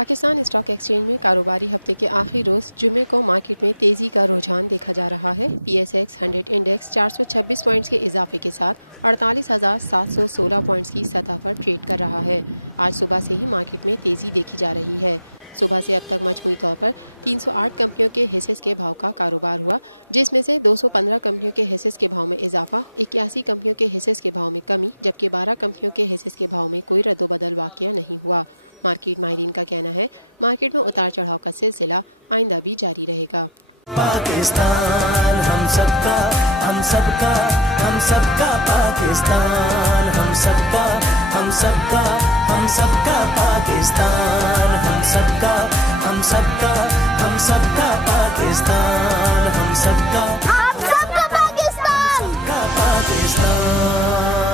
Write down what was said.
Pakistan stock exchange में कारोबारी हफ्ते के आखिरी रोज़ जुमे को मार्केट में तेज़ी का रुझान देखा जा रहा है। PSX 100 इंडेक्स 426 पॉइंट्स के इजाफे के साथ 48,716 पॉइंट्स की सतह पर ट्रेड कर रहा है। आज सुबह से ही मार्केट में तेज़ी देखी जा रही है। सुबह से अब तक मजमूई तौर पर 308 कंपनियों के हिस्सेस के भाव का कारोबार हुआ, जिसमें से 215 कंपनियों के हिस्सेस के भाव में इजाफा, 81 कंपनियों के हिस्सेस के भाव में कमी, जबकि 12 कंपनियों के हिस्सेस के भाव में कोई रद्दोबदल वाक़या नहीं हुआ। मार्केट माहिरीन का कहना है मार्केट में उतार चढ़ाव का सिलसिला आइंदा भी जारी रहेगा। पाकिस्तान हम सबका, हम सबका, हम सबका पाकिस्तान, हम सबका, हम सबका, हम सबका पाकिस्तान, हम सबका, हम सबका, हम सबका पाकिस्तान, हम सबका, आप सबका पाकिस्तान, सबका पाकिस्तान।